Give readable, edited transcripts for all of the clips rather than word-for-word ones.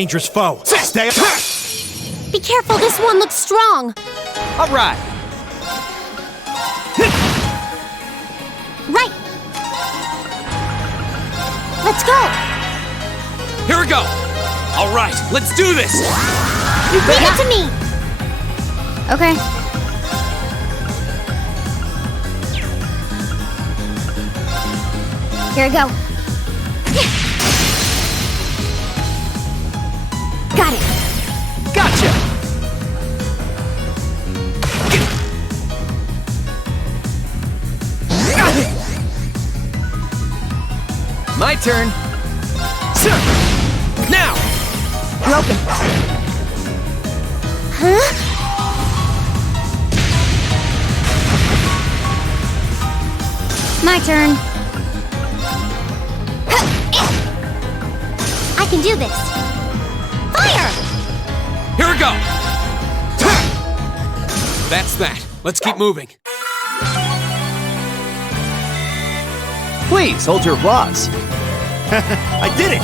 dangerous foe. Stay. Be careful, this one looks strong. All right. Right. Let's go. Here we go. All right, let's do this. You leave it to me. Okay. Here we go. Got it. Gotcha. My turn. Now. Broken. Huh? My turn. I can do this. Fire! Here we go. That's that. Let's keep moving. Please hold your applause. I did it.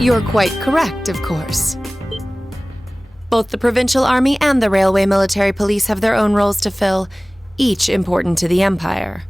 You're quite correct, of course. Both the provincial army and the railway military police have their own roles to fill, each important to the Empire.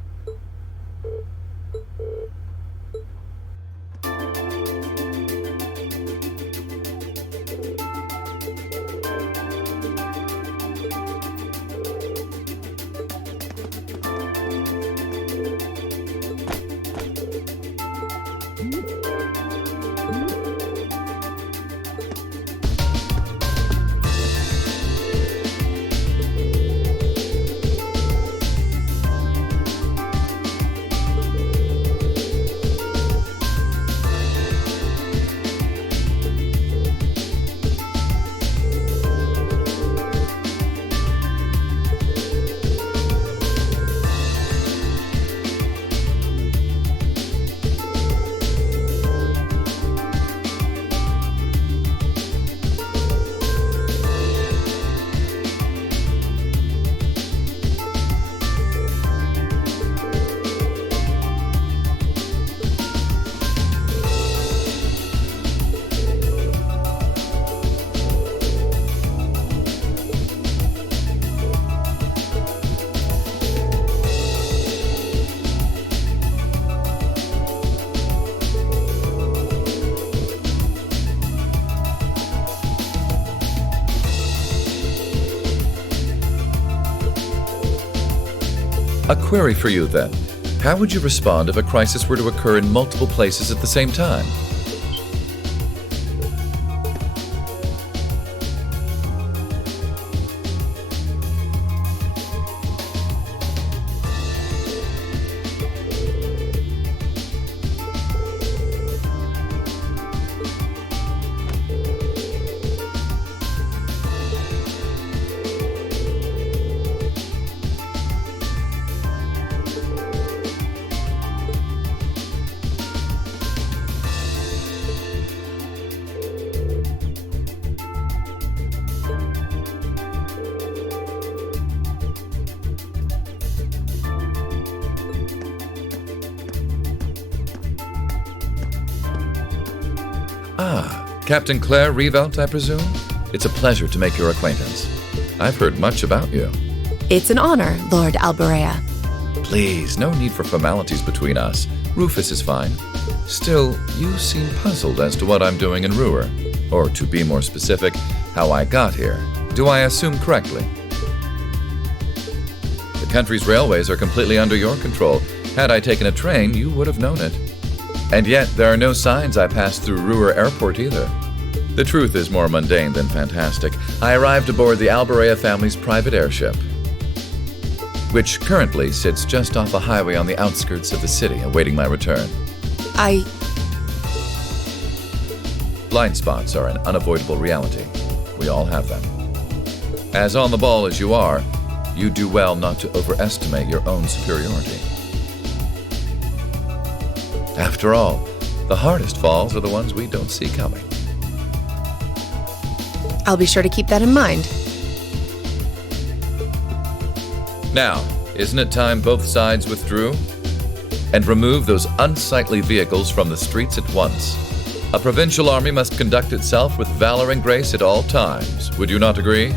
A query for you, then. How would you respond if a crisis were to occur in multiple places at the same time? Captain Claire Revelt, I presume? It's a pleasure to make your acquaintance. I've heard much about you. It's an honor, Lord Alberea. Please, no need for formalities between us. Rufus is fine. Still, you seem puzzled as to what I'm doing in Ruhr. Or, to be more specific, how I got here. Do I assume correctly? The country's railways are completely under your control. Had I taken a train, you would have known it. And yet, there are no signs I passed through Ruhr Airport either. The truth is more mundane than fantastic. I arrived aboard the Alberea family's private airship, which currently sits just off a highway on the outskirts of the city, awaiting my return. Blind spots are an unavoidable reality. We all have them. As on the ball as you are, you do well not to overestimate your own superiority. After all, the hardest falls are the ones we don't see coming. I'll be sure to keep that in mind. Now, isn't it time both sides withdrew? And remove those unsightly vehicles from the streets at once. A provincial army must conduct itself with valor and grace at all times. Would you not agree?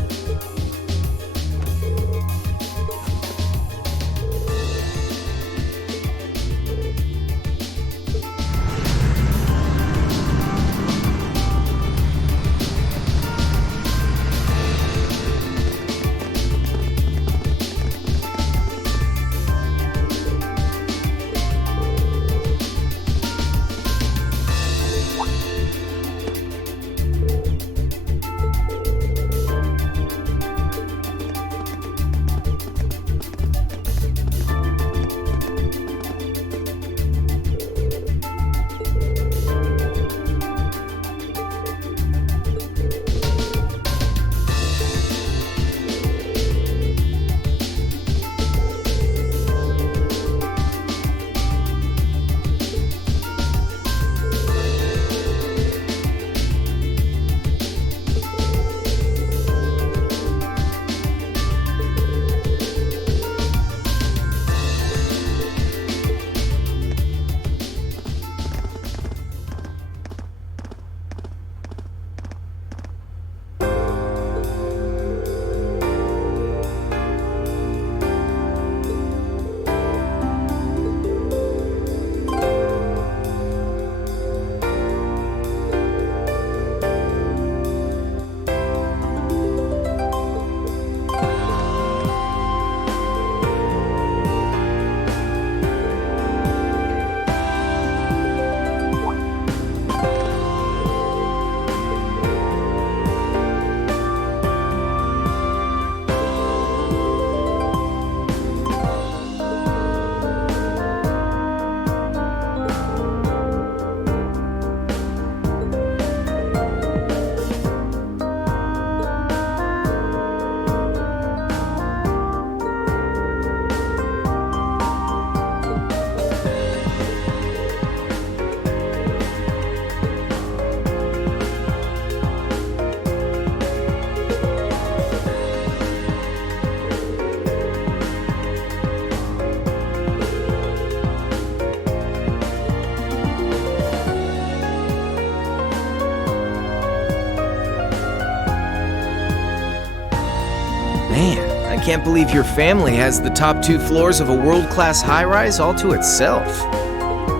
Can't believe your family has the top 2 floors of a world-class high-rise all to itself.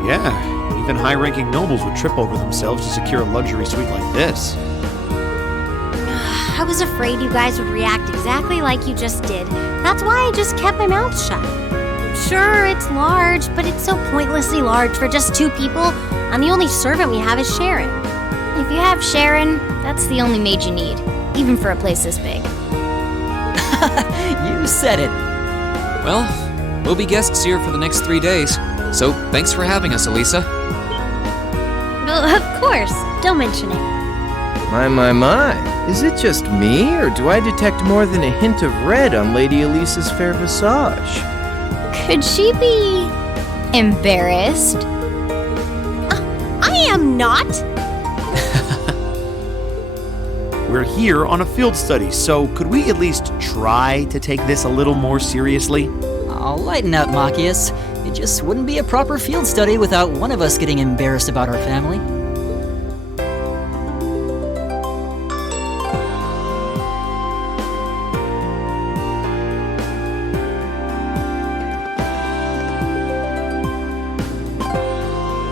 Yeah, even high-ranking nobles would trip over themselves to secure a luxury suite like this. I was afraid you guys would react exactly like you just did. That's why I just kept my mouth shut. Sure, it's large, but it's so pointlessly large for just 2 people, and the only servant we have is Sharon. If you have Sharon, that's the only maid you need, even for a place this big. You said it. Well, we'll be guests here for the next 3 days, so thanks for having us, Elisa. Well, of course. Don't mention it. My. Is it just me, or do I detect more than a hint of red on Lady Elisa's fair visage? Could she be embarrassed? I am not. We're here on a field study, so could we at least try to take this a little more seriously? I'll lighten up, Machias. It just wouldn't be a proper field study without one of us getting embarrassed about our family.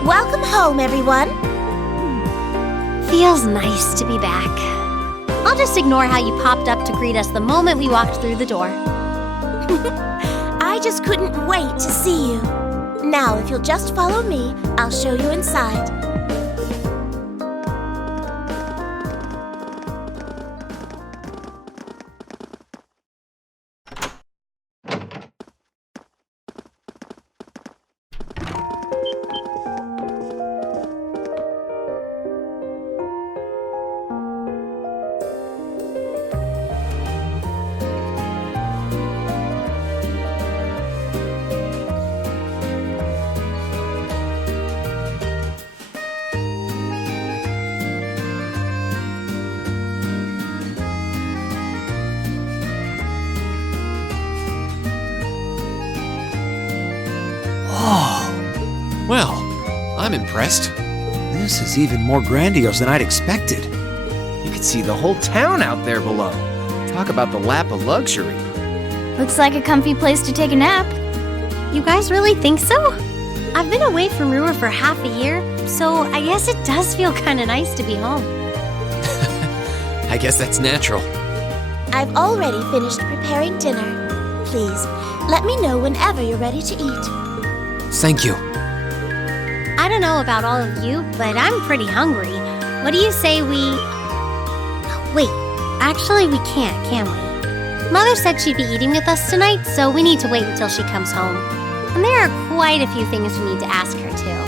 Welcome home, everyone. Feels nice to be back. I'll just ignore how you popped up to greet us the moment we walked through the door. I just couldn't wait to see you. Now, if you'll just follow me, I'll show you inside. Well, I'm impressed. This is even more grandiose than I'd expected. You could see the whole town out there below. Talk about the lap of luxury. Looks like a comfy place to take a nap. You guys really think so? I've been away from Rua for half a year, so I guess it does feel kind of nice to be home. I guess that's natural. I've already finished preparing dinner. Please, let me know whenever you're ready to eat. Thank you. I don't know about all of you, but I'm pretty hungry. What do you say we... Wait, actually we can't, can we? Mother said she'd be eating with us tonight, so we need to wait until she comes home. And there are quite a few things we need to ask her, too.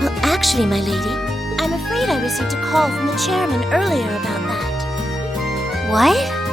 Well, actually, my lady, I'm afraid I received a call from the chairman earlier about that. What?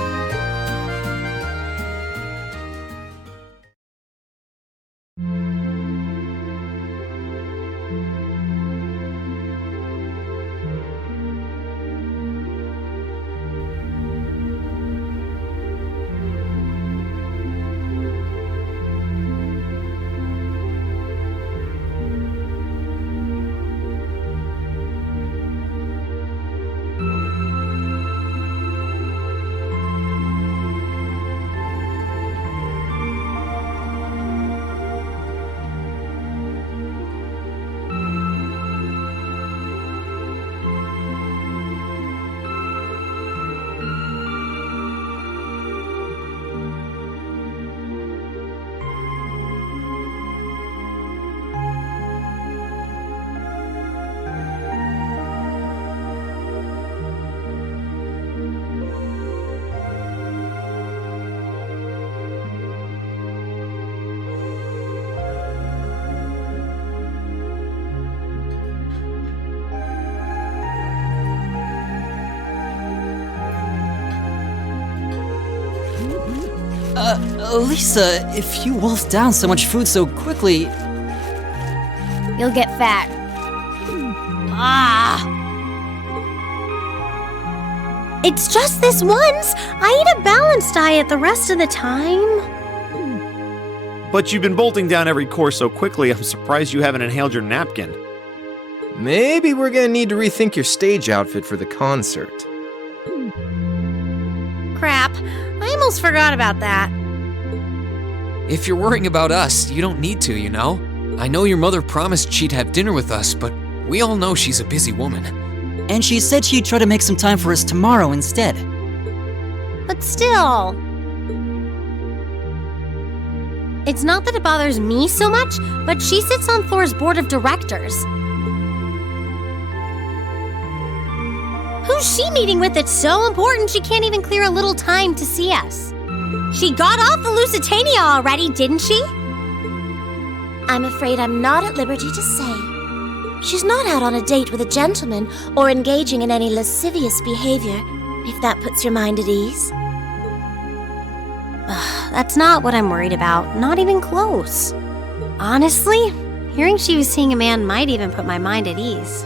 Lisa, if you wolf down so much food so quickly... You'll get fat. Ah! It's just this once. I eat a balanced diet the rest of the time. But you've been bolting down every course so quickly, I'm surprised you haven't inhaled your napkin. Maybe we're gonna need to rethink your stage outfit for the concert. Crap. I almost forgot about that. If you're worrying about us, you don't need to, you know? I know your mother promised she'd have dinner with us, but we all know she's a busy woman. And she said she'd try to make some time for us tomorrow instead. But still. It's not that it bothers me so much, but she sits on Thor's board of directors. Who's she meeting with that's so important she can't even clear a little time to see us? She got off the Lusitania already, didn't she? I'm afraid I'm not at liberty to say. She's not out on a date with a gentleman or engaging in any lascivious behavior, if that puts your mind at ease. That's not what I'm worried about, not even close. Honestly, hearing she was seeing a man might even put my mind at ease.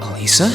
Elisa?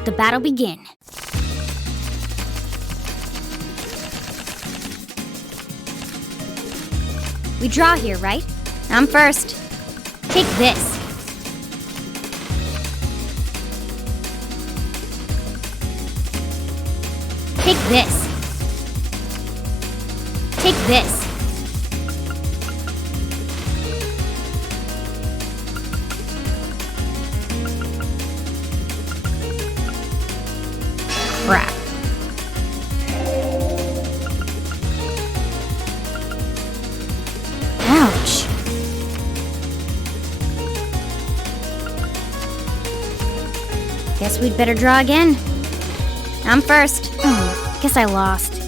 Let the battle begin. We draw here, right? I'm first. Take this. Take this. Take this. Crap. Ouch. Guess we'd better draw again. I'm first. Guess I lost.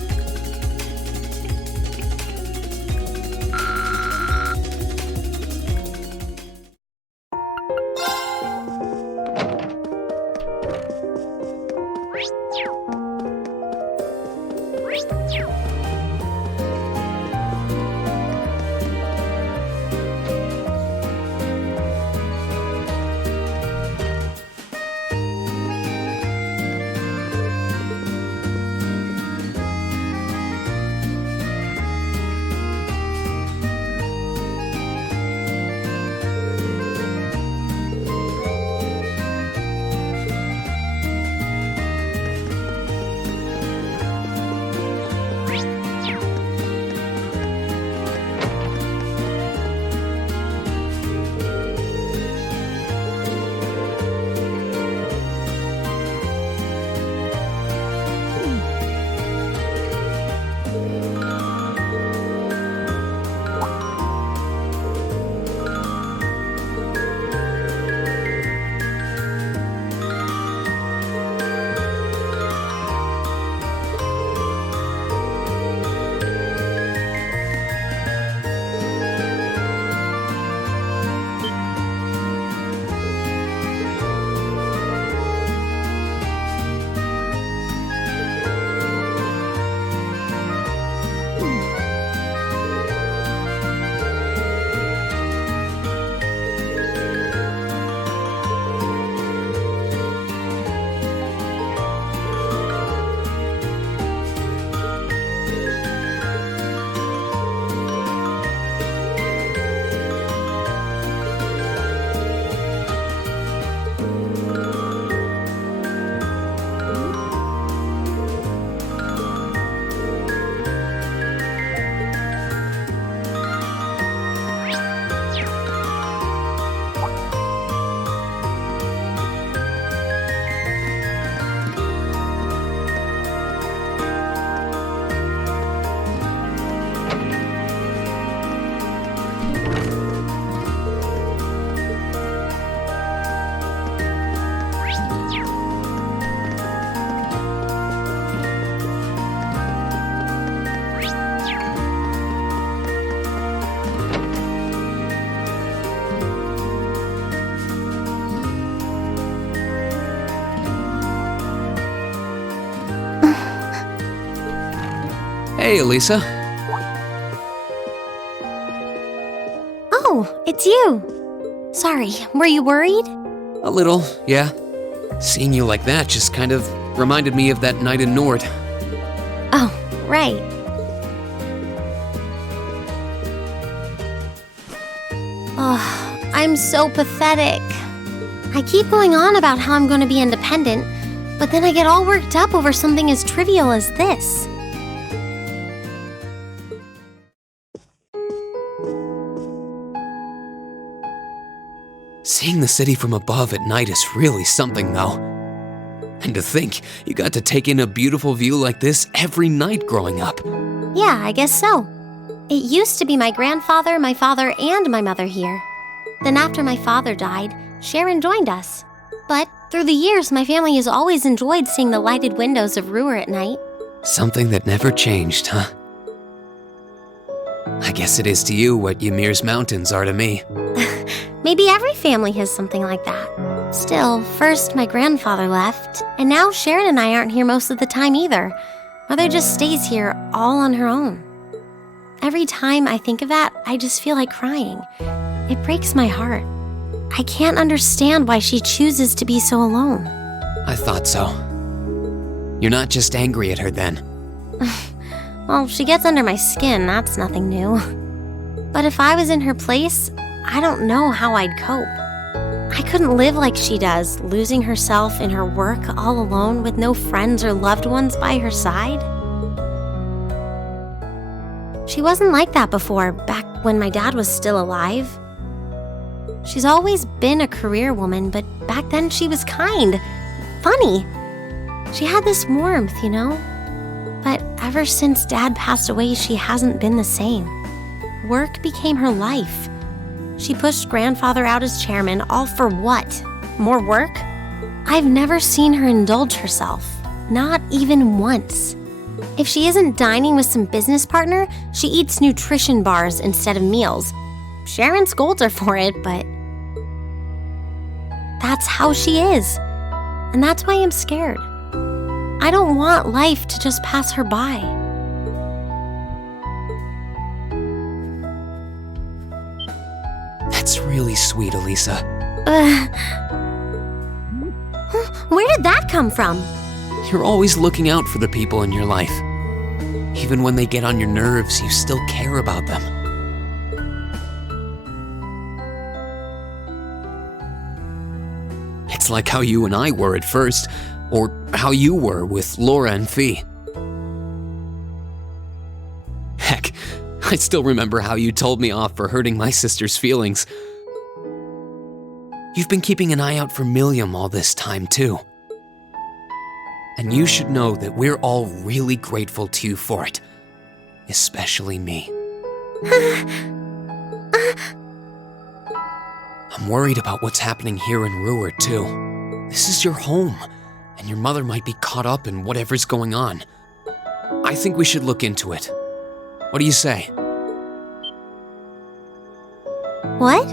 Hey, Elisa. Oh, it's you. Sorry, were you worried? A little, yeah. Seeing you like that just kind of reminded me of that night in Nord. Oh, right. Oh, I'm so pathetic. I keep going on about how I'm going to be independent, but then I get all worked up over something as trivial as this. Seeing the city from above at night is really something, though. And to think, you got to take in a beautiful view like this every night growing up. Yeah, I guess so. It used to be my grandfather, my father, and my mother here. Then after my father died, Sharon joined us. But through the years, my family has always enjoyed seeing the lighted windows of Ruhr at night. Something that never changed, huh? I guess it is to you what Ymir's mountains are to me. Maybe every family has something like that. Still, first my grandfather left, and now Sharon and I aren't here most of the time either. Mother just stays here all on her own. Every time I think of that, I just feel like crying. It breaks my heart. I can't understand why she chooses to be so alone. I thought so. You're not just angry at her then. Well, she gets under my skin, that's nothing new. But if I was in her place, I don't know how I'd cope. I couldn't live like she does, losing herself in her work all alone with no friends or loved ones by her side. She wasn't like that before, back when my dad was still alive. She's always been a career woman, but back then she was kind, funny. She had this warmth, you know? But ever since Dad passed away, she hasn't been the same. Work became her life. She pushed Grandfather out as chairman, all for what? More work? I've never seen her indulge herself, not even once. If she isn't dining with some business partner, she eats nutrition bars instead of meals. Sharon scolds her for it, but that's how she is. And that's why I'm scared. I don't want life to just pass her by. That's really sweet, Elisa. Where did that come from? You're always looking out for the people in your life. Even when they get on your nerves, you still care about them. It's like how you and I were at first, or how you were with Laura and Fee. Heck, I still remember how you told me off for hurting my sister's feelings. You've been keeping an eye out for Milliam all this time, too. And you should know that we're all really grateful to you for it. Especially me. I'm worried about what's happening here in Ruhr, too. This is your home, and your mother might be caught up in whatever's going on. I think we should look into it. What do you say? What?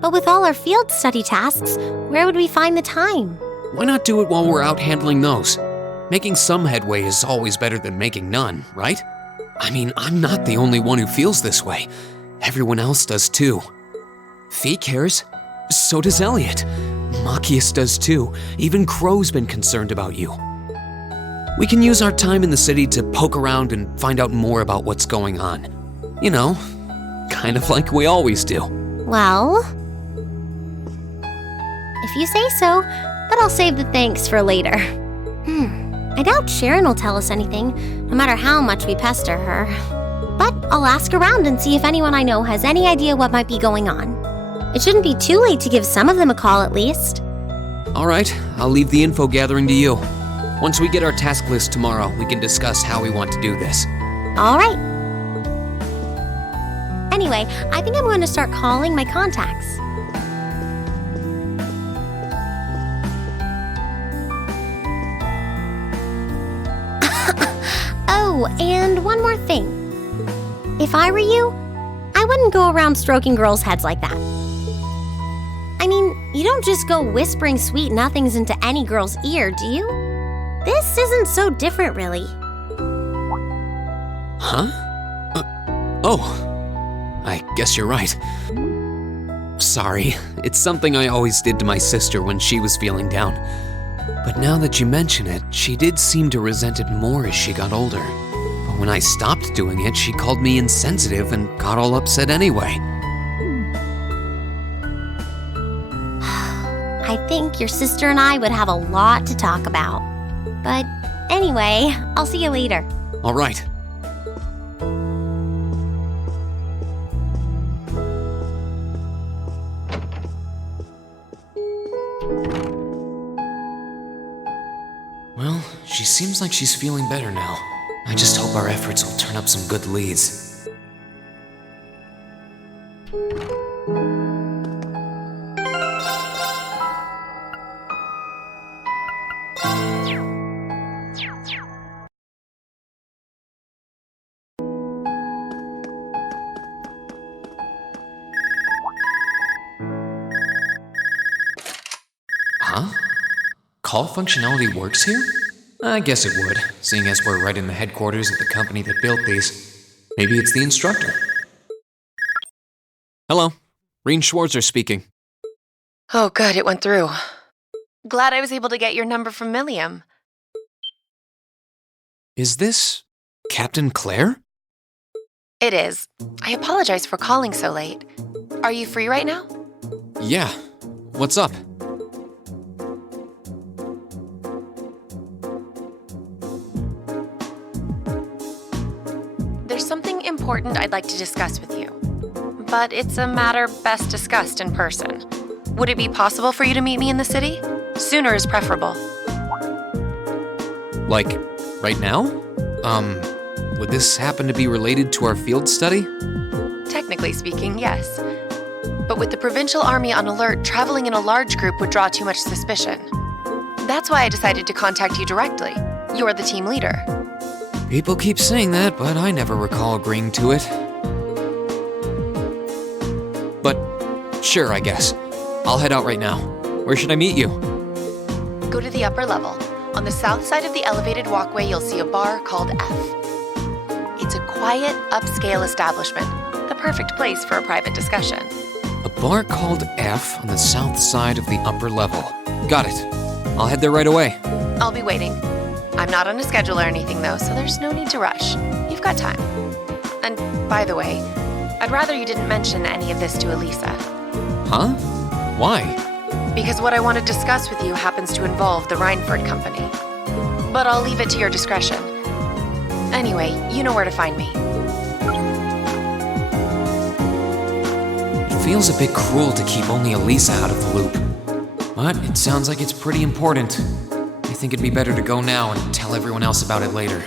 But with all our field study tasks, where would we find the time? Why not do it while we're out handling those? Making some headway is always better than making none, right? I mean, I'm not the only one who feels this way. Everyone else does too. Fee cares. So does Elliot. Machias does too. Even Crow's been concerned about you. We can use our time in the city to poke around and find out more about what's going on. You know, kind of like we always do. Well, if you say so, but I'll save the thanks for later. I doubt Sharon will tell us anything, no matter how much we pester her. But I'll ask around and see if anyone I know has any idea what might be going on. It shouldn't be too late to give some of them a call at least. All right, I'll leave the info gathering to you. Once we get our task list tomorrow, we can discuss how we want to do this. All right. Anyway, I think I'm going to start calling my contacts. Oh, and one more thing. If I were you, I wouldn't go around stroking girls' heads like that. I mean, you don't just go whispering sweet nothings into any girl's ear, do you? This isn't so different, really. Huh? I guess you're right. Sorry, it's something I always did to my sister when she was feeling down. But now that you mention it, she did seem to resent it more as she got older. But when I stopped doing it, she called me insensitive and got all upset anyway. I think your sister and I would have a lot to talk about. But anyway, I'll see you later. All right. Well, she seems like she's feeling better now. I just hope our efforts will turn up some good leads. Huh? Call functionality works here? I guess it would, seeing as we're right in the headquarters of the company that built these. Maybe it's the instructor. Hello, Rean Schwarzer speaking. Oh, good, it went through. Glad I was able to get your number from Milliam. Is this Captain Claire? It is. I apologize for calling so late. Are you free right now? Yeah. What's up? There's something important I'd like to discuss with you. But it's a matter best discussed in person. Would it be possible for you to meet me in the city? Sooner is preferable. Like, right now? Would this happen to be related to our field study? Technically speaking, yes. But with the provincial army on alert, traveling in a large group would draw too much suspicion. That's why I decided to contact you directly. You're the team leader. People keep saying that, but I never recall agreeing to it. But, sure, I guess. I'll head out right now. Where should I meet you? Go to the upper level. On the south side of the elevated walkway, you'll see a bar called F. It's a quiet, upscale establishment. The perfect place for a private discussion. A bar called F on the south side of the upper level. Got it. I'll head there right away. I'll be waiting. I'm not on a schedule or anything, though, so there's no need to rush. You've got time. And by the way, I'd rather you didn't mention any of this to Elisa. Huh? Why? Because what I want to discuss with you happens to involve the Reinford company. But I'll leave it to your discretion. Anyway, you know where to find me. It feels a bit cruel to keep only Elisa out of the loop. But it sounds like it's pretty important. I think it'd be better to go now and tell everyone else about it later.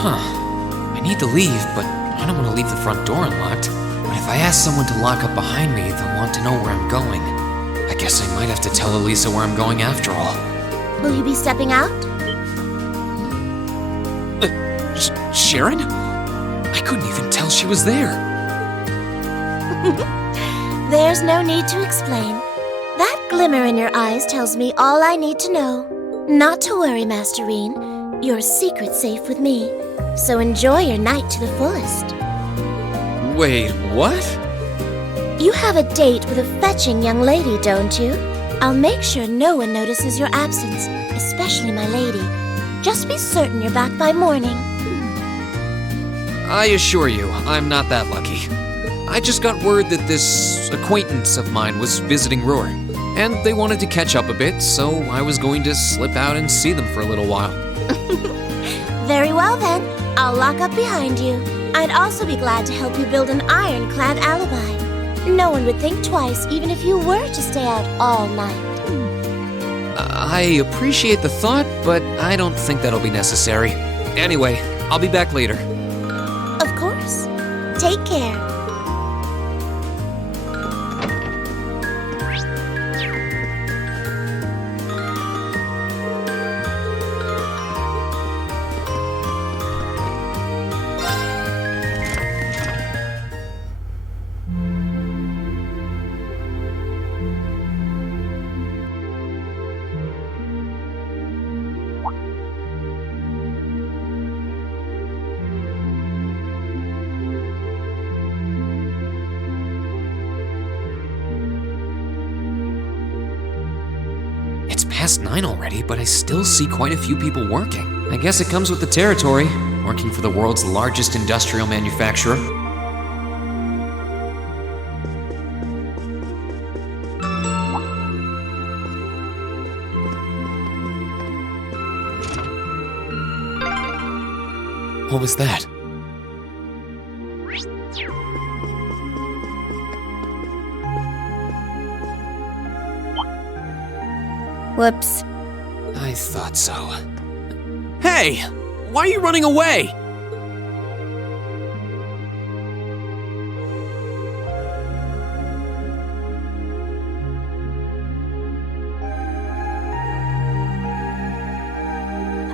I need to leave, but I don't want to leave the front door unlocked. But if I ask someone to lock up behind me, they'll want to know where I'm going. I guess I might have to tell Elisa where I'm going after all. Will you be stepping out? Sharon? I couldn't even tell she was there. There's no need to explain. That glimmer in your eyes tells me all I need to know. Not to worry, Master Rean. Your secret's safe with me. So enjoy your night to the fullest. Wait, what? You have a date with a fetching young lady, don't you? I'll make sure no one notices your absence, especially my lady. Just be certain you're back by morning. I assure you, I'm not that lucky. I just got word that this acquaintance of mine was visiting Ruhr, and they wanted to catch up a bit, so I was going to slip out and see them for a little while. Very well then, I'll lock up behind you. I'd also be glad to help you build an ironclad alibi. No one would think twice, even if you were to stay out all night. I appreciate the thought, but I don't think that'll be necessary. Anyway, I'll be back later. Of course. Take care. Past 9 already, but I still see quite a few people working. I guess it comes with the territory, working for the world's largest industrial manufacturer. What was that? Whoops. I thought so. Hey! Why are you running away?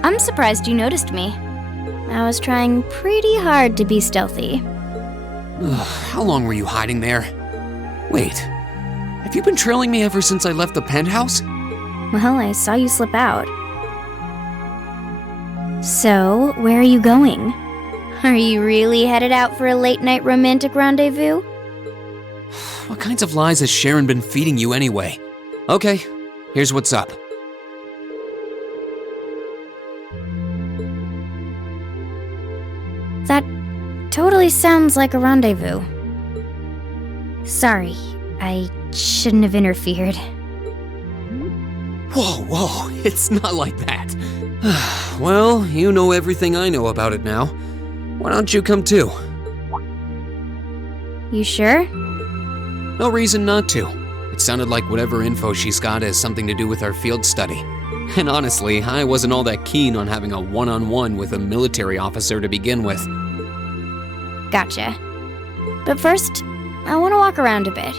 I'm surprised you noticed me. I was trying pretty hard to be stealthy. How long were you hiding there? Wait, have you been trailing me ever since I left the penthouse? Well, I saw you slip out. So, where are you going? Are you really headed out for a late-night romantic rendezvous? What kinds of lies has Sharon been feeding you anyway? Okay, here's what's up. That totally sounds like a rendezvous. Sorry, I shouldn't have interfered. Whoa, it's not like that. Well, you know everything I know about it now. Why don't you come too? You sure? No reason not to. It sounded like whatever info she's got has something to do with our field study. And honestly, I wasn't all that keen on having a one-on-one with a military officer to begin with. Gotcha. But first, I want to walk around a bit.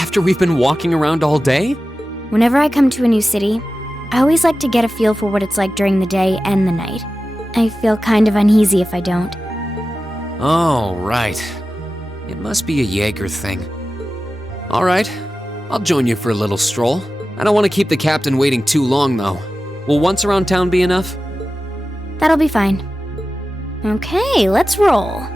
After we've been walking around all day? Whenever I come to a new city, I always like to get a feel for what it's like during the day and the night. I feel kind of uneasy if I don't. Oh, right. It must be a Jaeger thing. All right, I'll join you for a little stroll. I don't want to keep the captain waiting too long, though. Will once around town be enough? That'll be fine. Okay, let's roll.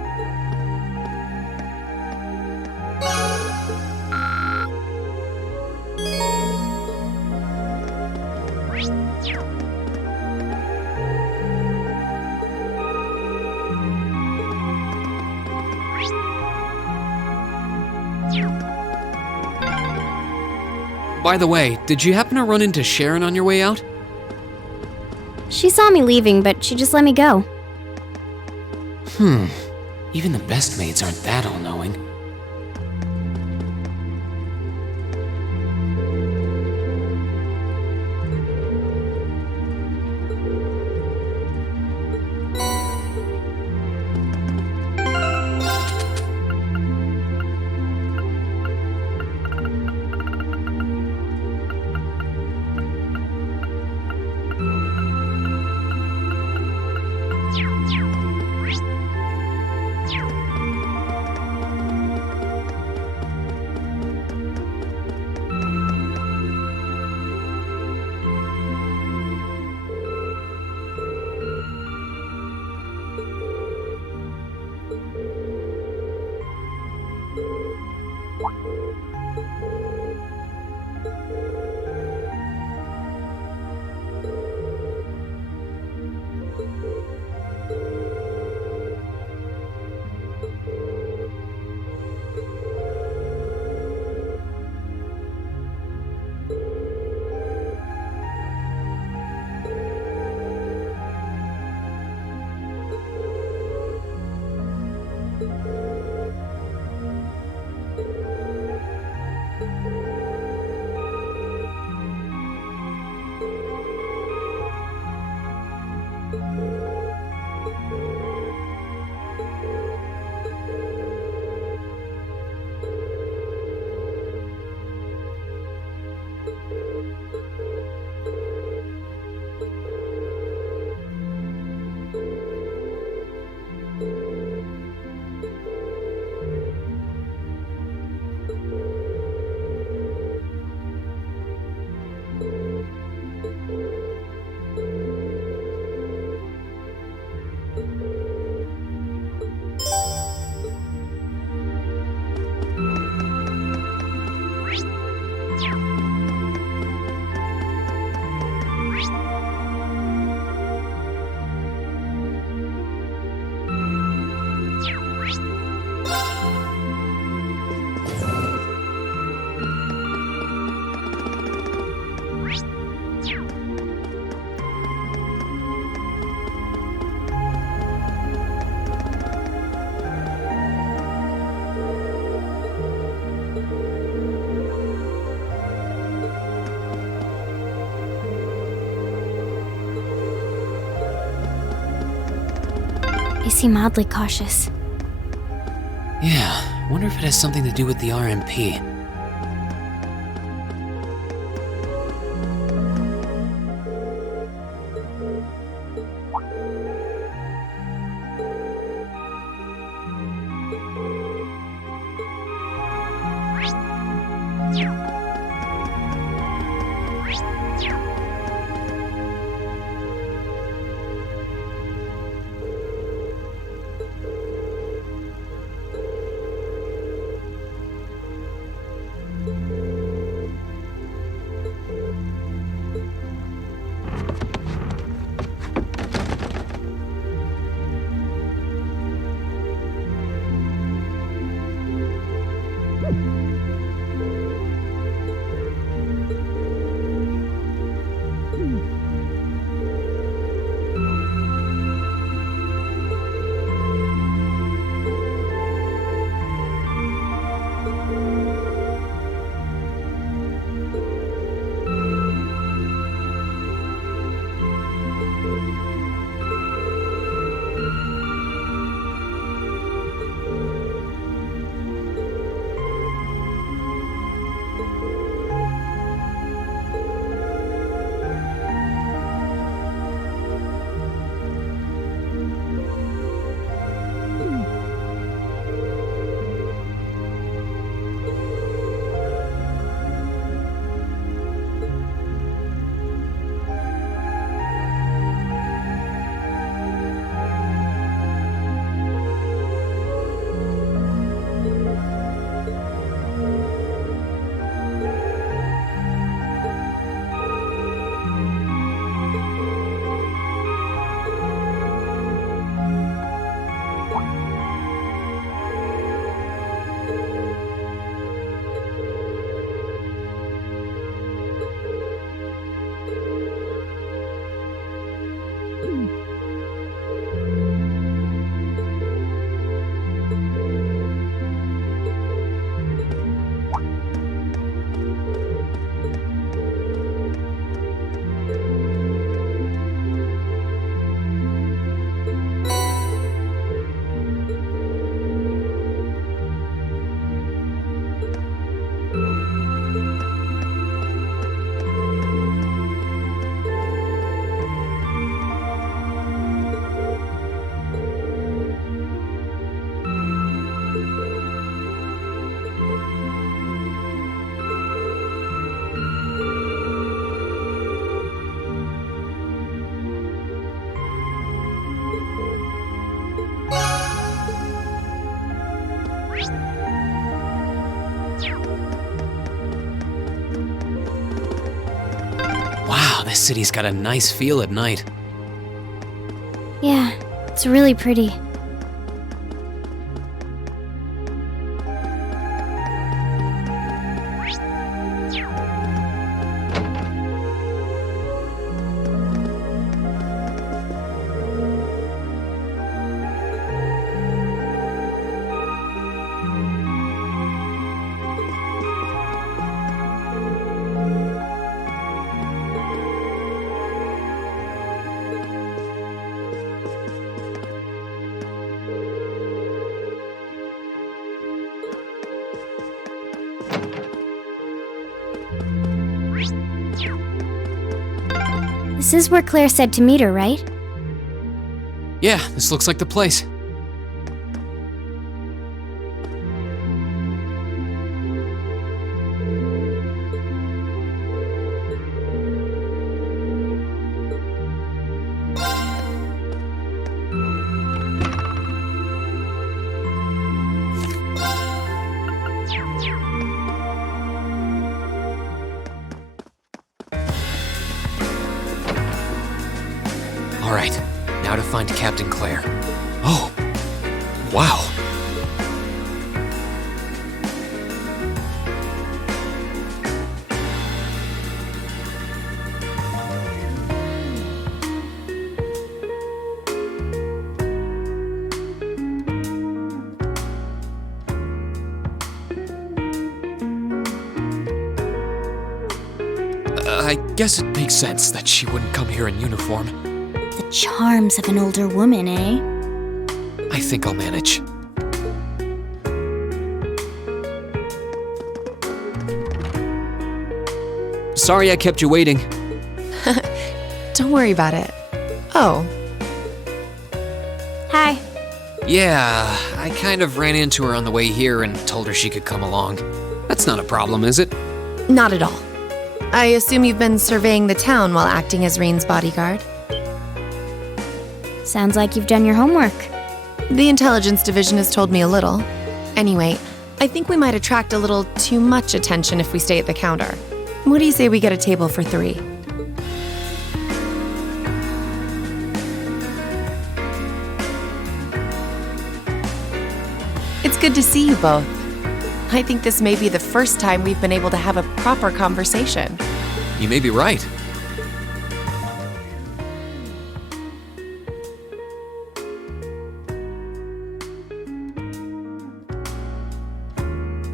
By the way, did you happen to run into Sharon on your way out? She saw me leaving, but she just let me go. Even the best maids aren't that all-knowing. seem oddly cautious. Yeah, wonder if it has something to do with the RMP. This city's got a nice feel at night. Yeah, it's really pretty. This is where Claire said to meet her, right? Yeah, this looks like the place. All right, now to find Captain Claire. Oh, wow. I guess it makes sense that she wouldn't come here in uniform. The charms of an older woman, eh? I think I'll manage. Sorry I kept you waiting. Don't worry about it. Oh, Hi. Yeah, I kind of ran into her on the way here and told her she could come along. That's not a problem, is it? not at all. I assume you've been surveying the town while acting as Rean's bodyguard? Sounds like you've done your homework. The intelligence division has told me a little. Anyway, I think we might attract a little too much attention if we stay at the counter. What do you say we get a table for 3? It's good to see you both. I think this may be the first time we've been able to have a proper conversation. You may be right.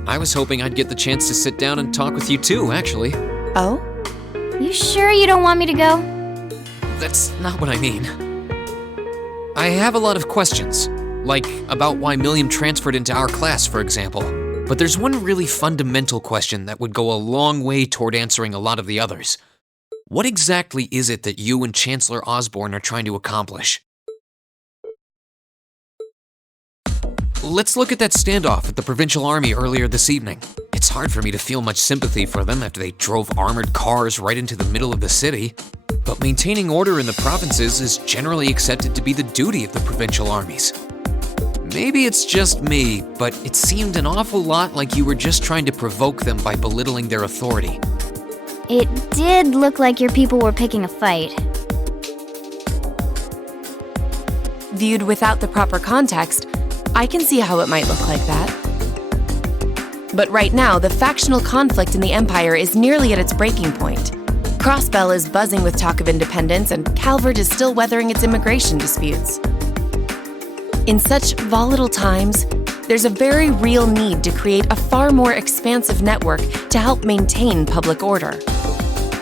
I was hoping I'd get the chance to sit down and talk with you too, actually. Oh? You sure you don't want me to go? That's not what I mean. I have a lot of questions, like about why Milliam transferred into our class, for example. But there's one really fundamental question that would go a long way toward answering a lot of the others. What exactly is it that you and Chancellor Osborne are trying to accomplish? Let's look at that standoff at the provincial army earlier this evening. It's hard for me to feel much sympathy for them after they drove armored cars right into the middle of the city. But maintaining order in the provinces is generally accepted to be the duty of the provincial armies. Maybe it's just me, but it seemed an awful lot like you were just trying to provoke them by belittling their authority. It did look like your people were picking a fight. Viewed without the proper context, I can see how it might look like that. But right now, the factional conflict in the Empire is nearly at its breaking point. Crossbell is buzzing with talk of independence, and Calvert is still weathering its immigration disputes. In such volatile times, there's a very real need to create a far more expansive network to help maintain public order.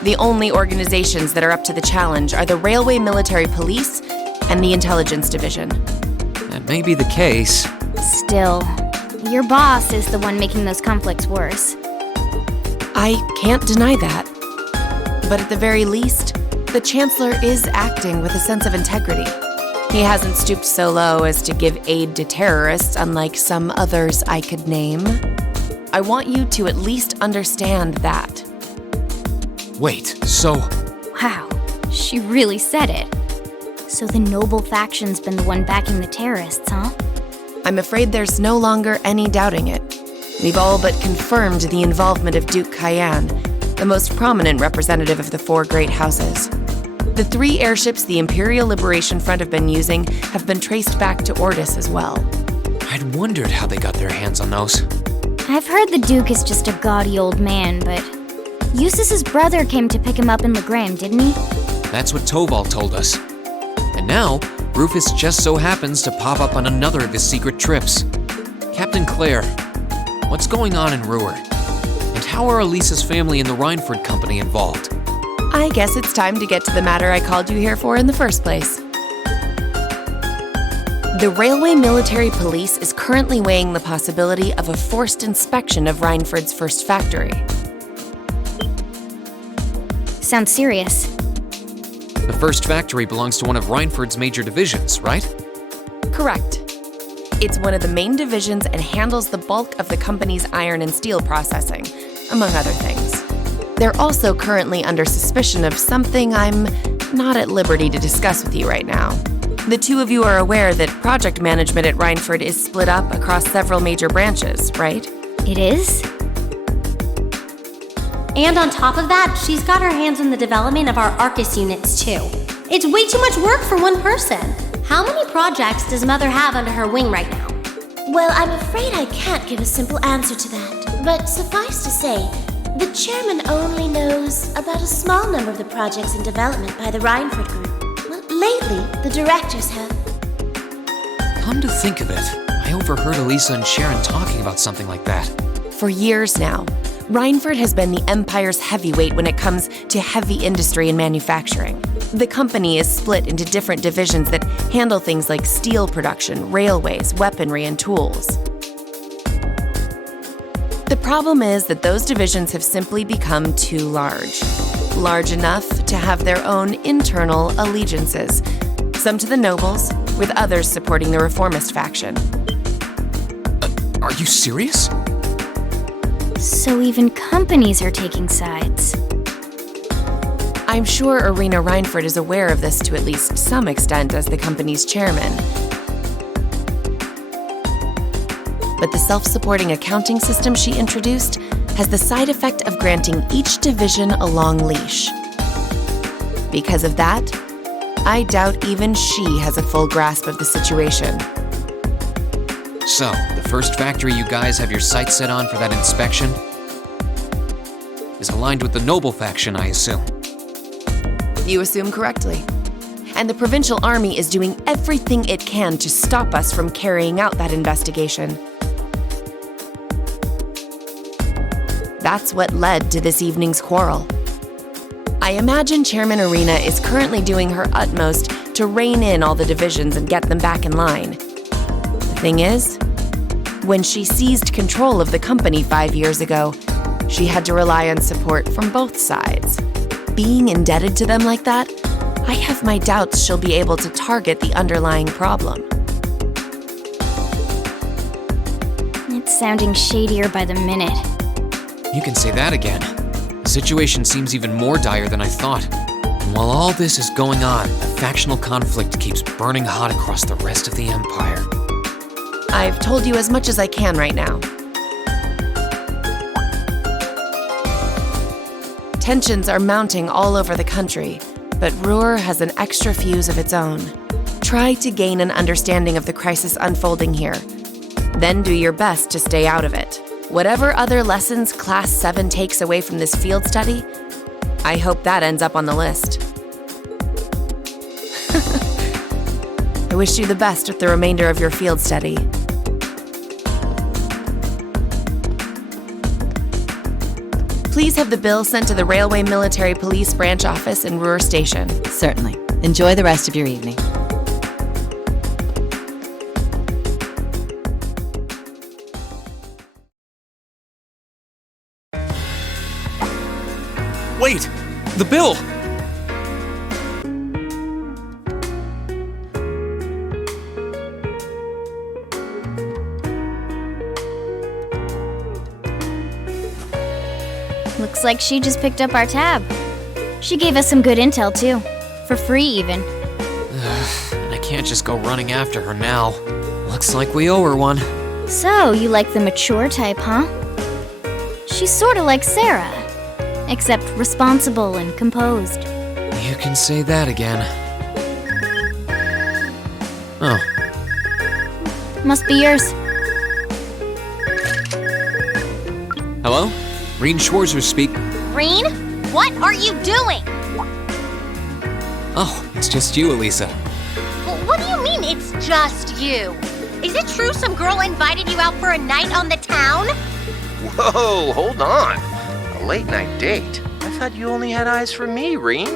The only organizations that are up to the challenge are the Railway Military Police and the Intelligence Division. That may be the case. Still, your boss is the one making those conflicts worse. I can't deny that. But at the very least, the Chancellor is acting with a sense of integrity. He hasn't stooped so low as to give aid to terrorists, unlike some others I could name. I want you to at least understand that. Wait, so... Wow, she really said it. So the noble faction's been the one backing the terrorists, huh? I'm afraid there's no longer any doubting it. We've all but confirmed the involvement of Duke Cayenne, the most prominent representative of the 4 great houses. The 3 airships the Imperial Liberation Front have been using have been traced back to Ordis as well. I'd wondered how they got their hands on those. I've heard the Duke is just a gaudy old man, but Eustace's brother came to pick him up in Legram, didn't he? That's what Toval told us. And now, Rufus just so happens to pop up on another of his secret trips. Captain Clare, what's going on in Ruhr? And how are Elisa's family and the Reinford company involved? I guess it's time to get to the matter I called you here for in the first place. The Railway Military Police is currently weighing the possibility of a forced inspection of Reinford's first factory. Sounds serious. The first factory belongs to one of Reinford's major divisions, right? Correct. It's one of the main divisions and handles the bulk of the company's iron and steel processing, among other things. They're also currently under suspicion of something I'm not at liberty to discuss with you right now. The 2 of you are aware that project management at Reinford is split up across several major branches, right? It is? And on top of that, she's got her hands on the development of our Arcus units too. It's way too much work for one person. How many projects does Mother have under her wing right now? Well, I'm afraid I can't give a simple answer to that. But suffice to say, the chairman only knows about a small number of the projects in development by the Reinford group. Well, lately, the directors have. Come to think of it, I overheard Elisa and Sharon talking about something like that. For years now, Reinford has been the Empire's heavyweight when it comes to heavy industry and manufacturing. The company is split into different divisions that handle things like steel production, railways, weaponry, and tools. The problem is that those divisions have simply become too large. Large enough to have their own internal allegiances, some to the nobles, with others supporting the reformist faction. Are you serious? So even companies are taking sides. I'm sure Irina Reinford is aware of this to at least some extent as the company's chairman. But the self-supporting accounting system she introduced has the side effect of granting each division a long leash. Because of that, I doubt even she has a full grasp of the situation. So, the first factory you guys have your sights set on for that inspection is aligned with the noble faction, I assume. You assume correctly. And the provincial army is doing everything it can to stop us from carrying out that investigation. That's what led to this evening's quarrel. I imagine Chairman Irina is currently doing her utmost to rein in all the divisions and get them back in line. The thing is, when she seized control of the company 5 years ago, she had to rely on support from both sides. Being indebted to them like that, I have my doubts she'll be able to target the underlying problem. It's sounding shadier by the minute. You can say that again. The situation seems even more dire than I thought. And while all this is going on, the factional conflict keeps burning hot across the rest of the Empire. I've told you as much as I can right now. Tensions are mounting all over the country, but Ruhr has an extra fuse of its own. Try to gain an understanding of the crisis unfolding here. Then do your best to stay out of it. Whatever other lessons Class 7 takes away from this field study, I hope that ends up on the list. I wish you the best with the remainder of your field study. Please have the bill sent to the Railway Military Police Branch Office in Ruhr Station. Certainly. Enjoy the rest of your evening. Wait! The bill! Looks like she just picked up our tab. She gave us some good intel, too. For free, even. And I can't just go running after her now. Looks like we owe her one. So, you like the mature type, huh? She's sorta like Sarah, except responsible and composed. You can say that again. Oh. Must be yours. Hello? Rean Schwarzer speak. Rean, what are you doing? Oh, it's just you, Elisa. Well, what do you mean it's just you? Is it true some girl invited you out for a night on the town? Whoa, hold on. A late night date? I thought you only had eyes for me, Rean.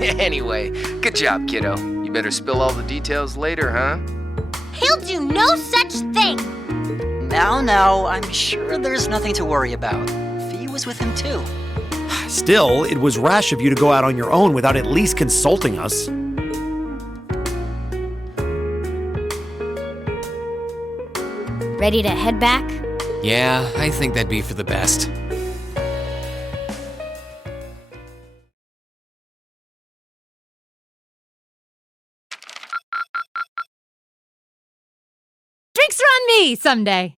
Anyway, good job, kiddo. You better spill all the details later, huh? He'll do no such thing. Now, I'm sure there's nothing to worry about. Fee was with him too. Still, it was rash of you to go out on your own without at least consulting us. Ready to head back? Yeah, I think that'd be for the best. Drinks are on me someday.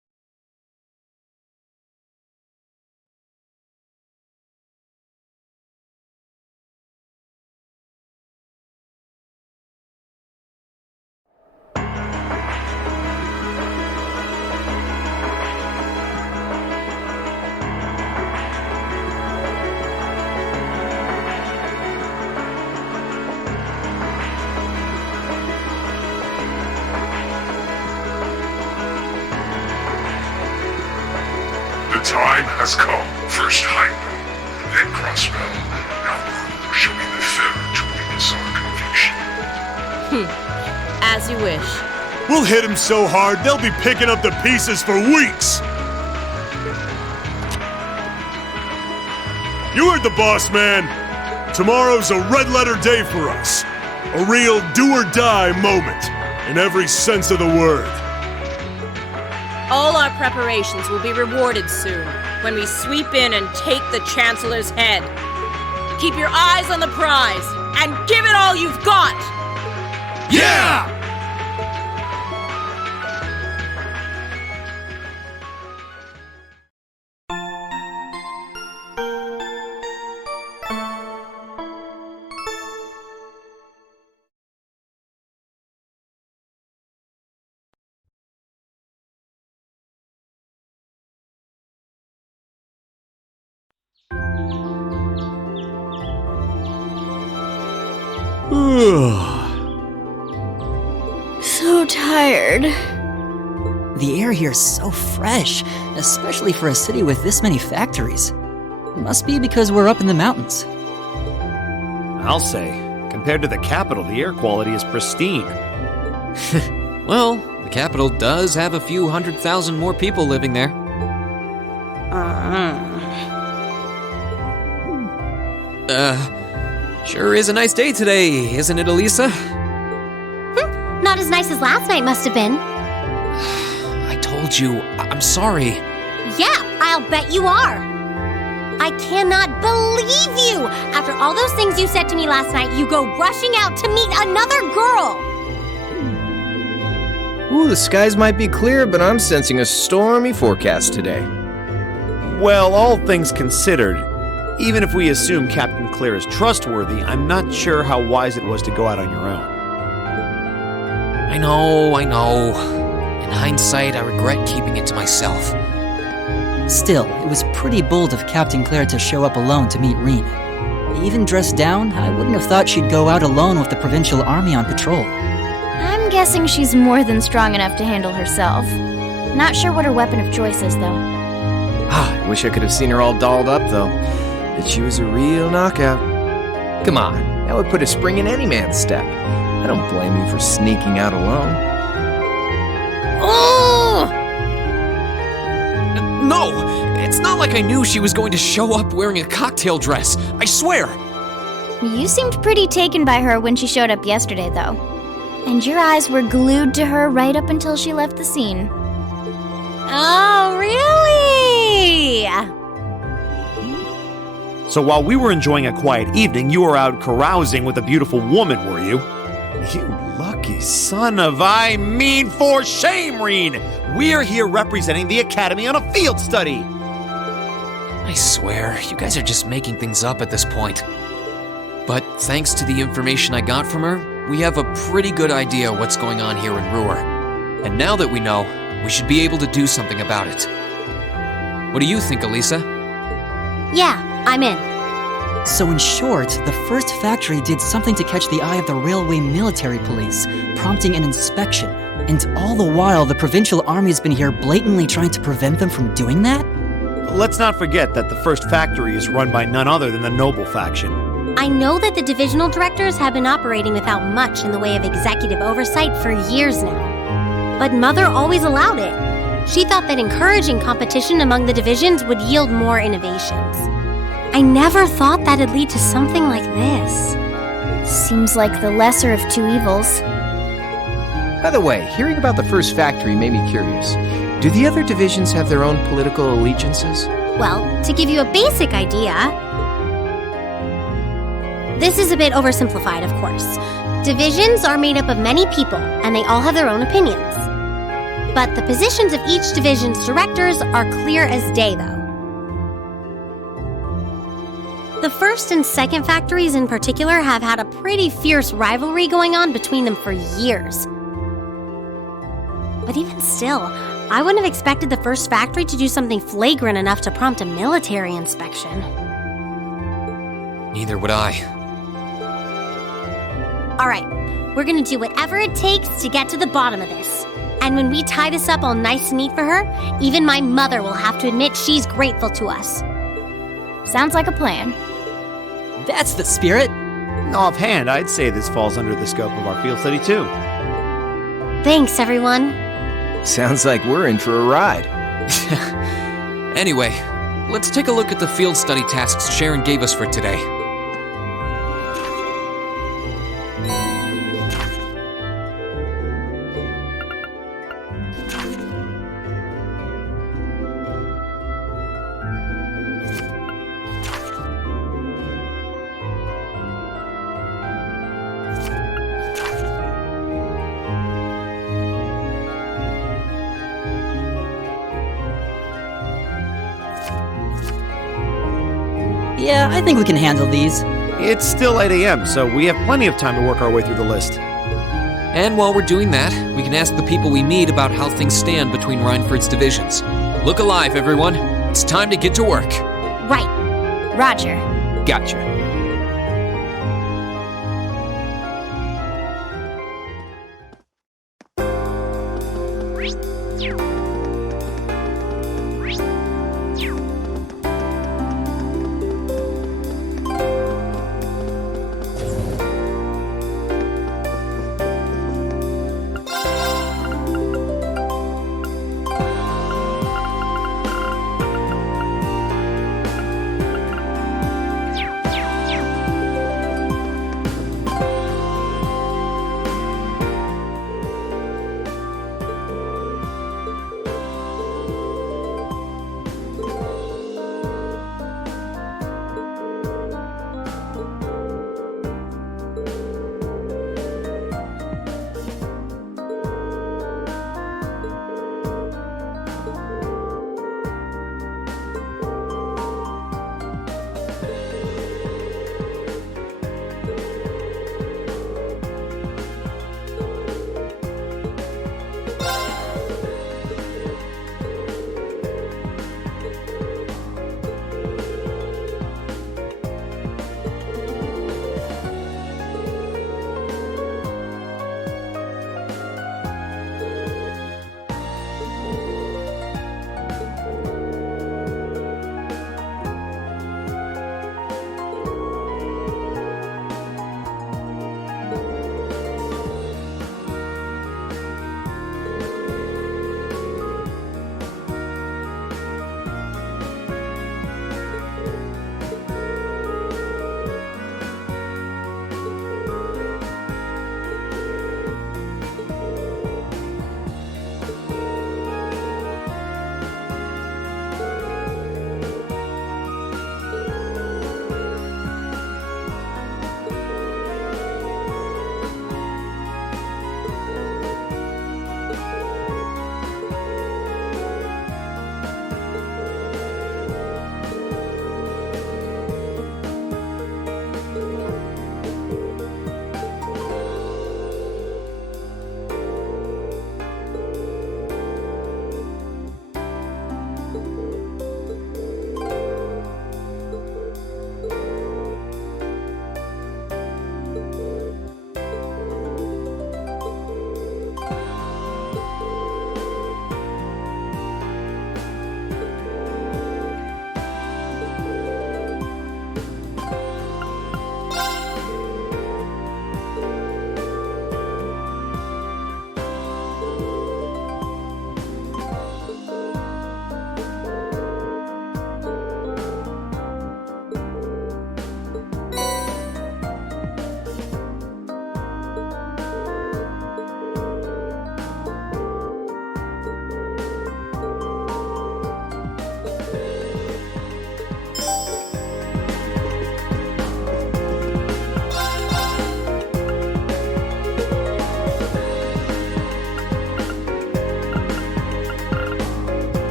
The time has come. First Hype, then Crossbell, now Ruhr shall be the third to win As you wish. We'll hit him so hard, they'll be picking up the pieces for weeks! You heard the boss, man. Tomorrow's a red-letter day for us. A real do-or-die moment, in every sense of the word. All our preparations will be rewarded soon, when we sweep in and take the Chancellor's head. Keep your eyes on the prize, and give it all you've got! Yeah! So tired. The air here's so fresh, especially for a city with this many factories. Must be because we're up in the mountains. I'll say, compared to the capital, the air quality is pristine. Well, the capital does have a few 100,000 more people living there. Sure is a nice day today, isn't it, Elisa? Not as nice as last night must have been. I told you, I'm sorry. Yeah, I'll bet you are. I cannot believe you! After all those things you said to me last night, you go rushing out to meet another girl! Ooh, the skies might be clear, but I'm sensing a stormy forecast today. Well, all things considered, even if we assume Captain Claire is trustworthy, I'm not sure how wise it was to go out on your own. I know. In hindsight, I regret keeping it to myself. Still, it was pretty bold of Captain Claire to show up alone to meet Rean. Even dressed down, I wouldn't have thought she'd go out alone with the provincial army on patrol. I'm guessing she's more than strong enough to handle herself. Not sure what her weapon of choice is, though. I wish I could have seen her all dolled up, though. But she was a real knockout. Come on, that would put a spring in any man's step. I don't blame you for sneaking out alone. Oh! No! It's not like I knew she was going to show up wearing a cocktail dress. I swear! You seemed pretty taken by her when she showed up yesterday, though. And your eyes were glued to her right up until she left the scene. Oh, really? So while we were enjoying a quiet evening, you were out carousing with a beautiful woman, were you? You lucky son of for shame, Rean! We're here representing the Academy on a field study! I swear, you guys are just making things up at this point. But thanks to the information I got from her, we have a pretty good idea what's going on here in Ruhr. And now that we know, we should be able to do something about it. What do you think, Elisa? Yeah, I'm in. So in short, the first factory did something to catch the eye of the railway military police, prompting an inspection. And all the while, the provincial army's been here blatantly trying to prevent them from doing that? Let's not forget that the first factory is run by none other than the Noble faction. I know that the divisional directors have been operating without much in the way of executive oversight for years now. But Mother always allowed it. She thought that encouraging competition among the divisions would yield more innovations. I never thought that'd lead to something like this. Seems like the lesser of two evils. By the way, hearing about the first factory made me curious. Do the other divisions have their own political allegiances? Well, to give you a basic idea, this is a bit oversimplified, of course. Divisions are made up of many people, and they all have their own opinions. But the positions of each division's directors are clear as day, though. The first and second factories in particular have had a pretty fierce rivalry going on between them for years. But even still, I wouldn't have expected the first factory to do something flagrant enough to prompt a military inspection. Neither would I. All right, we're gonna do whatever it takes to get to the bottom of this. And when we tie this up all nice and neat for her, even my mother will have to admit she's grateful to us. Sounds like a plan. That's the spirit. Offhand, I'd say this falls under the scope of our field study too. Thanks, everyone. Sounds like we're in for a ride. Anyway, let's take a look at the field study tasks Sharon gave us for today. Yeah, I think we can handle these. It's still 8 a.m., so we have plenty of time to work our way through the list. And while we're doing that, we can ask the people we meet about how things stand between Reinford's divisions. Look alive, everyone. It's time to get to work. Right. Roger. Gotcha.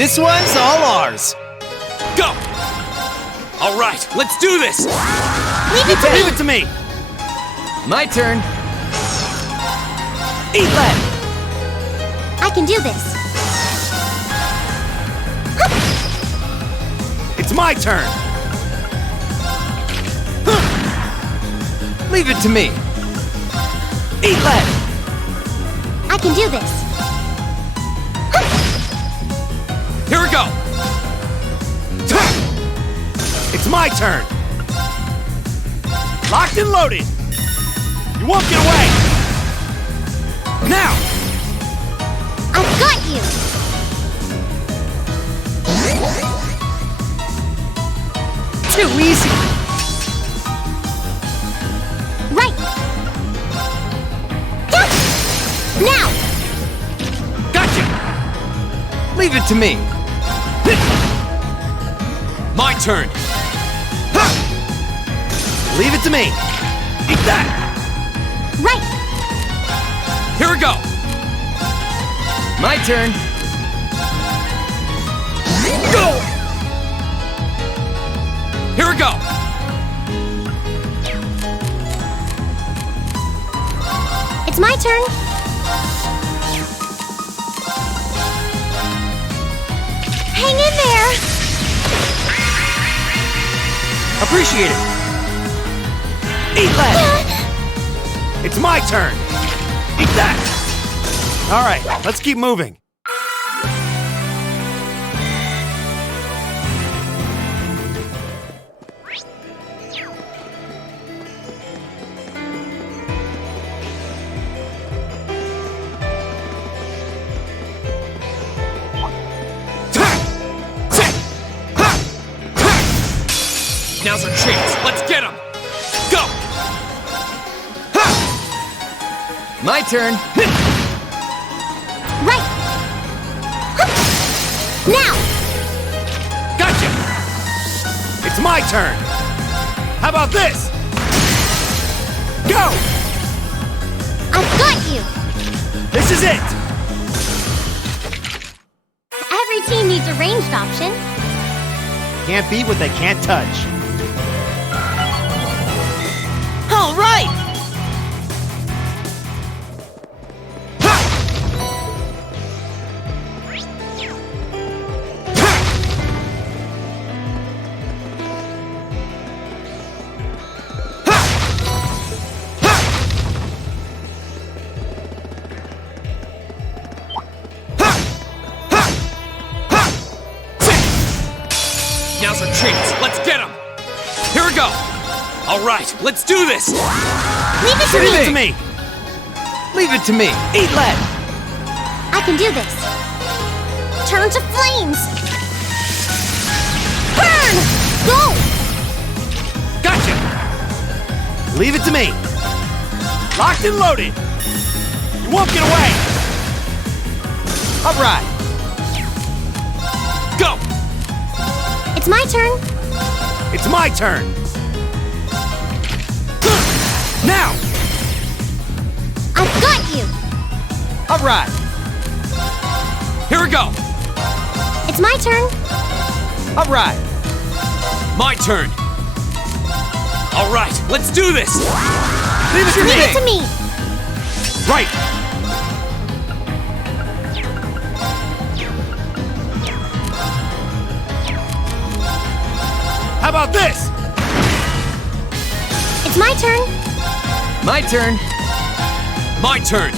This one's all ours. Go! All right, let's do this! Leave it to me! My turn. Eat lead. I can do this. It's my turn! Leave it to me. Eat lead. I can do this. Here we go! It's my turn! Locked and loaded! You won't get away! Now! I've got you! Too easy. Right! Now! Gotcha! Leave it to me. My turn! Leave it to me! Eat that! Right! Here we go! My turn. Go! Here we go! It's my turn! Hang in there! Appreciate it! Eat lead! It's my turn! Eat that! Alright, let's keep moving. Now's our chance. Let's get him. Go. My turn. Right! Now! Gotcha! It's my turn! How about this? Go! I've got you! This is it! Every team needs a ranged option. Can't beat what they can't touch. All right. Now's our chance. Let's get him. Here we go. All right, let's do this. Leave it to Leave me! it to me! Leave it to me. Eat lead. I can do this. Turn to flames! Burn! Go! Gotcha! Leave it to me! Locked and loaded! You won't get away! All right. Go. It's my turn. It's my turn! Now! I've got you! All right. Here we go. It's my turn. All right. My turn. All right, let's do this. Leave it to Leave me! it to me! Right! How about this? It's my turn. My turn. My turn.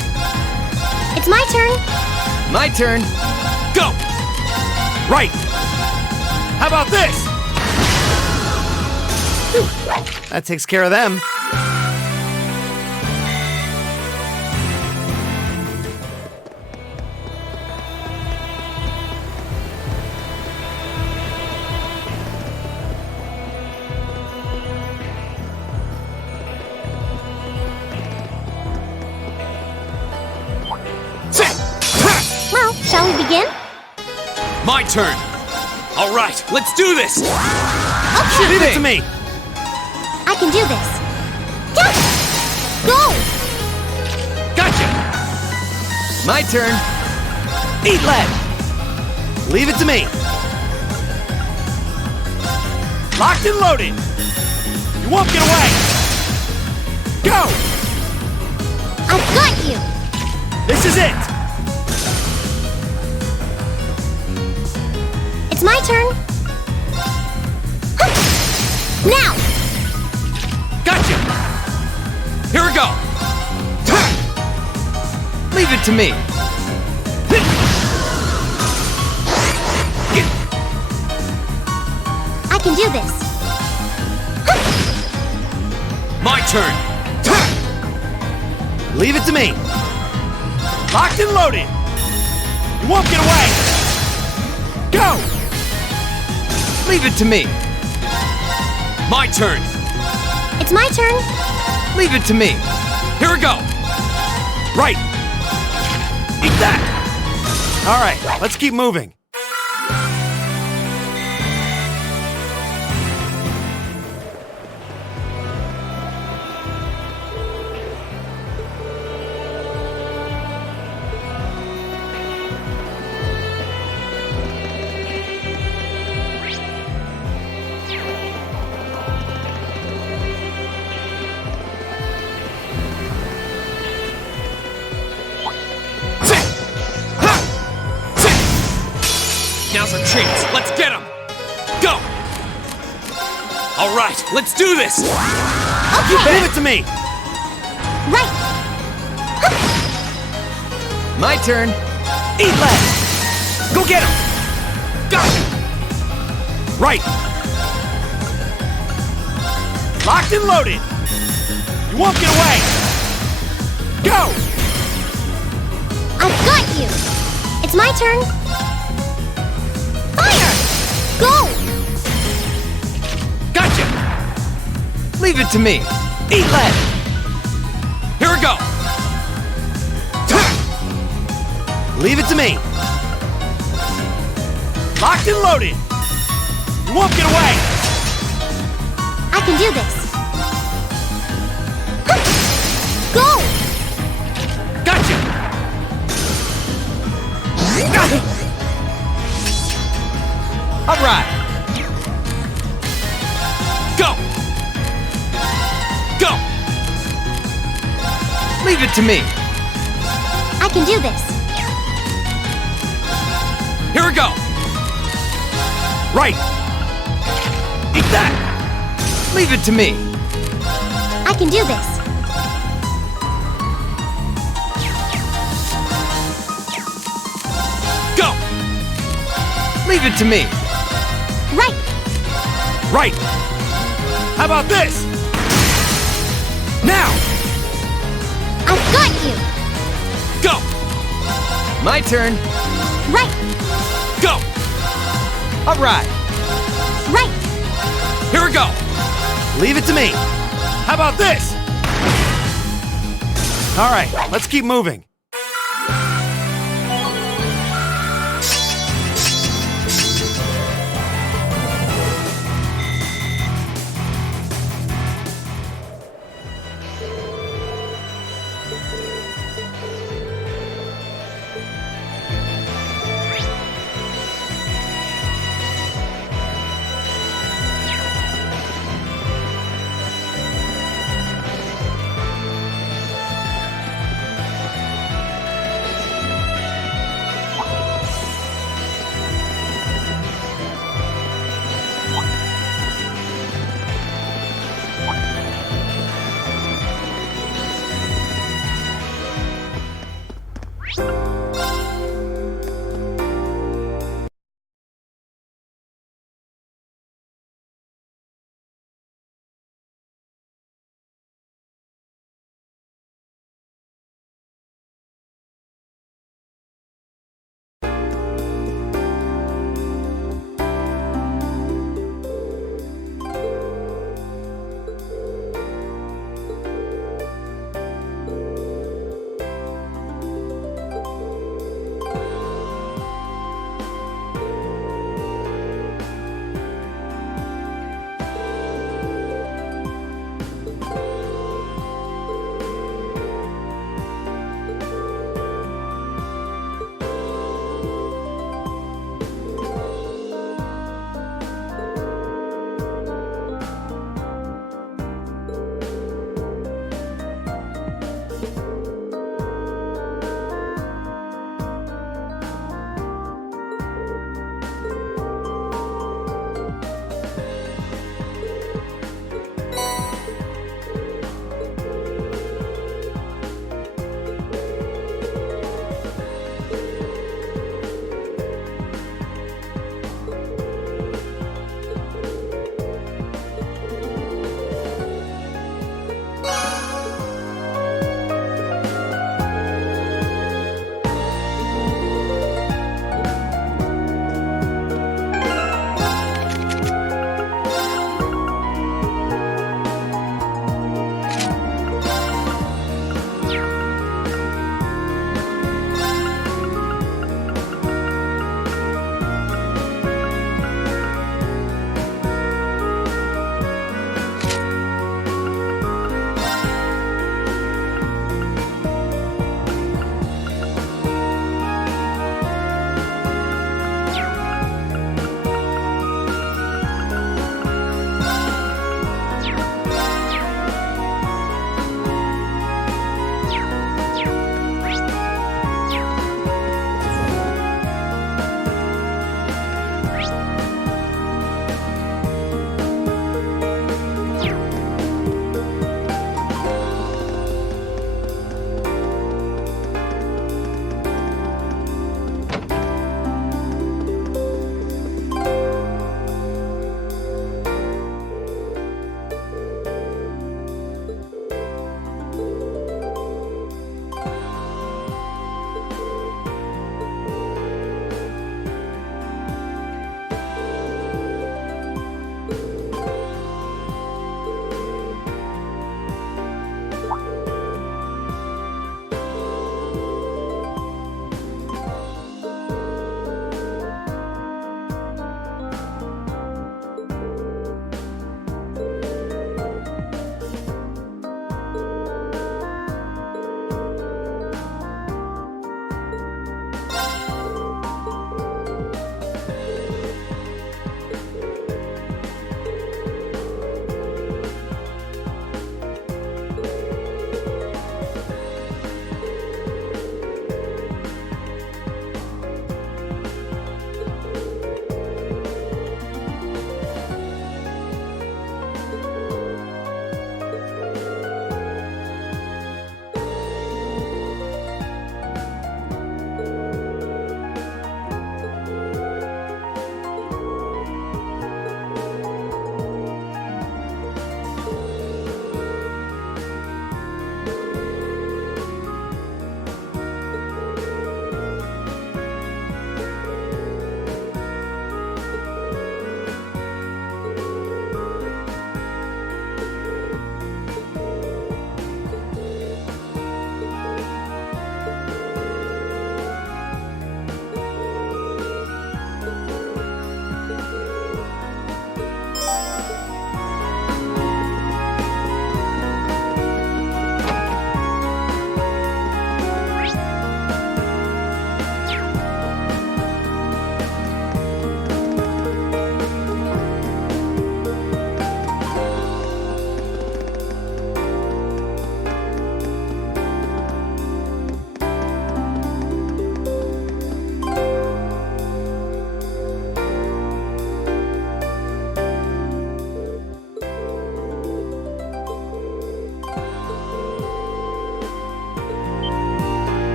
It's my turn. My turn. Go. Right! How about this? Whew. That takes care of them. Well, shall we begin? My turn. All right, let's do this. Okay. Leave it to me! I can do this. Go! Gotcha! My turn. Eat lead. Leave it to me. Locked and loaded. You won't get away. Go! I've got you! This is it! It's my turn. Now! Gotcha! Here we go! Leave it to me! I can do this. My turn! Leave it to me. Locked and loaded. You won't get away. Go! Leave it to me! My turn! It's my turn. Leave it to me! Here we go. Right. Eat that. All right, let's keep moving. Now's our chance. Let's get him! Go! All right, let's do this! Okay. Leave it to me. Right. My turn. Eat lead. Go get him. Got him! Right. Locked and loaded. You won't get away. Go! I've got you. It's my turn. Fire! Go! Gotcha! Leave it to me. Eat lead. Here we go. Leave it to me. Locked and loaded. You won't get away. I can do this. Go! Gotcha! All right. Go! Go! Leave it to me. I can do this. Here we go. Right. Eat that. Leave it to me. I can do this. Go! Leave it to me. Right. Right. How about this? Now. I've got you. Go! My turn. Right. Go! All right. Right. Here we go. Leave it to me. How about this? All right, let's keep moving.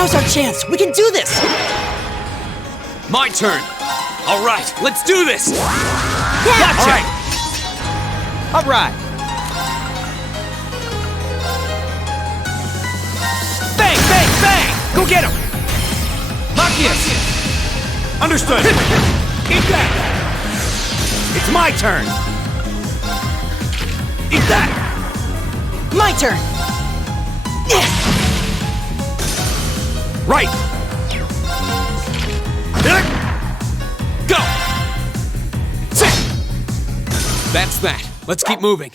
Now's our chance. We can do this. My turn. All right, let's do this. Yeah. Gotcha. All right. Bang, bang, bang! Go get him! Marcus! Understood. Eat that! It's my turn. Eat that! My turn. Right. Go! Sit! That's that. Let's keep moving.